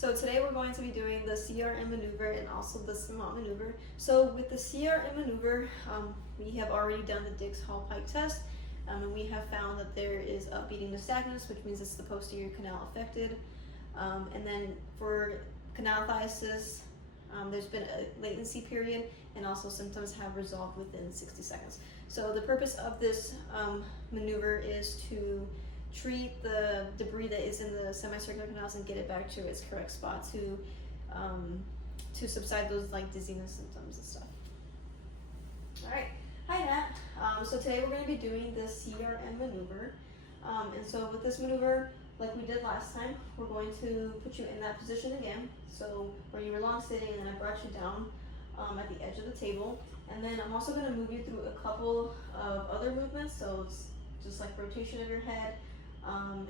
So today we're going to be doing the CRM maneuver and also the SMART maneuver. So with the CRM maneuver, we have already done the Dix-Hallpike test, and we have found that there is upbeating nystagmus, which means it's the posterior canal affected. And then for canalithiasis, there's been a latency period, and also symptoms have resolved within 60 seconds. So the purpose of this maneuver is to treat the debris that is in the semicircular canals and get it back to its correct spot to subside those like dizziness symptoms and stuff. All right, hi Nat. So today we're going to be doing the CRM maneuver, and so with this maneuver, like we did last time, we're going to put you in that position again. So where you were long sitting, and then I brought you down at the edge of the table, and then I'm also going to move you through a couple of other movements. So it's just like rotation of your head.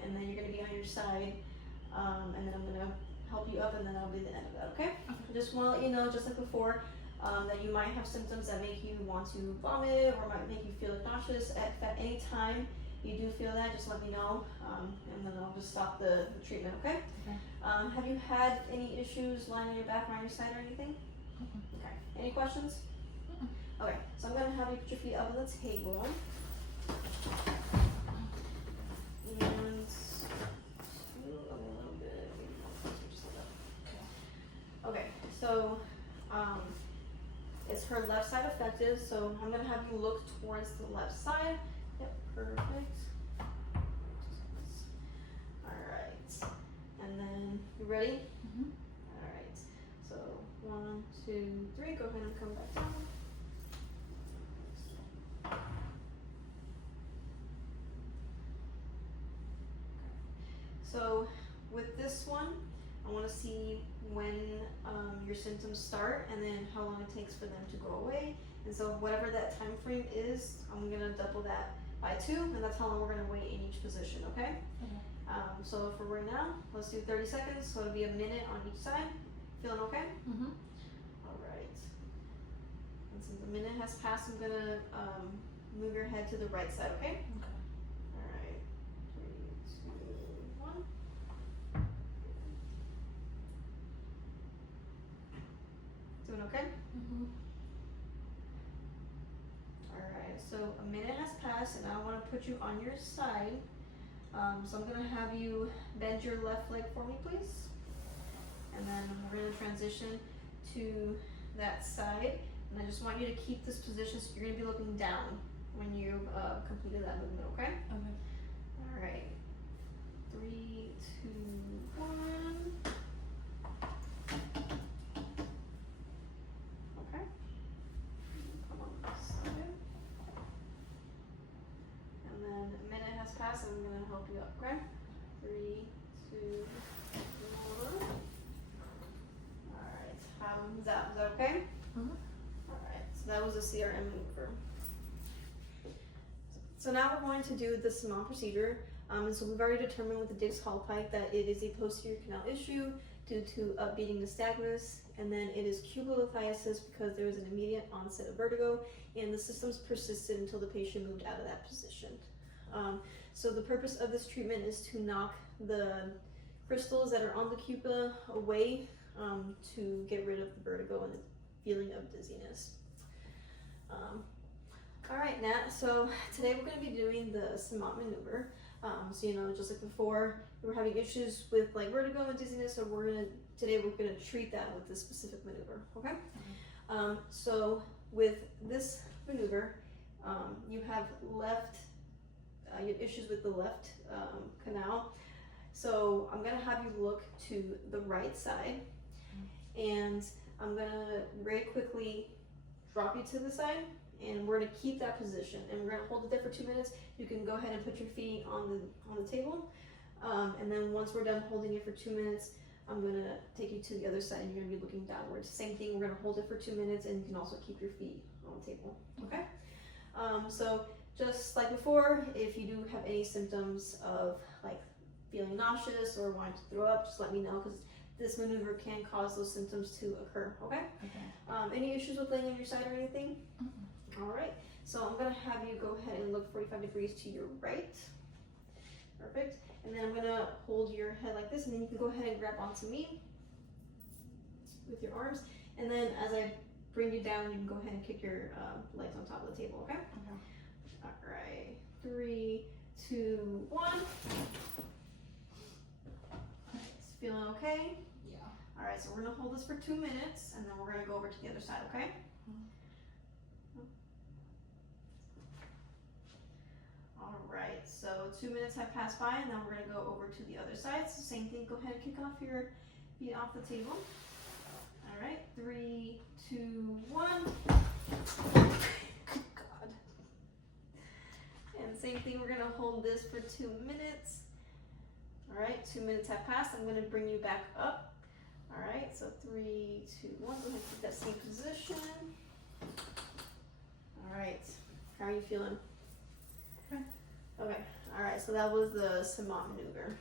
And then you're going to be on your side, and then I'm going to help you up, and then that'll be the end of that, okay? I just want to let you know, just like before, that you might have symptoms that make you want to vomit or might make you feel nauseous. If at any time you do feel that, just let me know, and then I'll just stop the treatment, okay? Have you had any issues lying on your back or on your side or anything? Okay. Any questions? Okay, so I'm going to have you put your feet up on the table. Okay, so it's her left side affected, so I'm going to have you look towards the left side. Yep, perfect. Alright, and then you ready? Alright, so 1, 2, 3, go ahead and come back down. So with this one, I want to see when your symptoms start and then how long it takes for them to go away. And so whatever that time frame is, I'm going to double that by 2, and that's how long we're going to wait in each position, okay? So for right now, let's do 30 seconds, so it'll be a minute on each side. Feeling okay? Alright. And since a minute has passed, I'm going to move your head to the right side, okay? Alright. 3, 2, 1. Doing okay? Alright, so a minute has passed, and I want to put you on your side. So I'm going to have you bend your left leg for me, please. And then we're going to transition to that side. And I just want you to keep this position, so you're going to be looking down when you've completed that movement, okay? Alright. 3, 2, 1. Okay. Come on this side. And then a minute has passed, and I'm going to help you up, okay? 3, 2, 1. Alright, is that okay? Alright, so that was a CRM maneuver. So now we're going to do the SMART procedure. And so we've already determined with the Dix-Hallpike that it is a posterior canal issue due to upbeating nystagmus, and then it is cubulolithiasis because there was an immediate onset of vertigo, and the symptoms persisted until the patient moved out of that position. So the purpose of this treatment is to knock the crystals that are on the cupula away to get rid of the vertigo and the feeling of dizziness. Alright, Nat, so today we're going to be doing the SMART maneuver. So just like before, we were having issues with like vertigo and dizziness, so today we're going to treat that with this specific maneuver, okay? So with this maneuver, you have issues with the left canal. So I'm going to have you look to the right side, and I'm going to very quickly drop you to the side, and we're going to keep that position, and we're going to hold it there for 2 minutes. You can go ahead and put your feet on the table, and then once we're done holding it for 2 minutes, I'm going to take you to the other side, and you're going to be looking downwards. Same thing, we're going to hold it for 2 minutes, and you can also keep your feet on the table, okay? So just like before, if you do have any symptoms of like feeling nauseous or wanting to throw up, just let me know, because this maneuver can cause those symptoms to occur, okay? Any issues with laying on your side or anything? All right, so I'm gonna have you go ahead and look 45 degrees to your right. Perfect. And then I'm gonna hold your head like this, and then you can go ahead and grab onto me. with your arms. And then as I bring you down, you can go ahead and kick your legs on top of the table, okay? Okay. All right, 3, 2, 1. It's feeling okay? Yeah. All right, so we're gonna hold this for 2 minutes, and then we're gonna go over to the other side, okay? All right, so 2 minutes have passed by, and then we're gonna go over to the other side. So same thing, go ahead and kick off your feet off the table. All right, 3, 2, 1. God. And same thing, we're gonna hold this for 2 minutes. All right, 2 minutes have passed. I'm gonna bring you back up. All right, so 3, 2, 1. Go ahead and keep that same position. All right, how are you feeling? Okay. Okay, all right, so that was the Samat maneuver.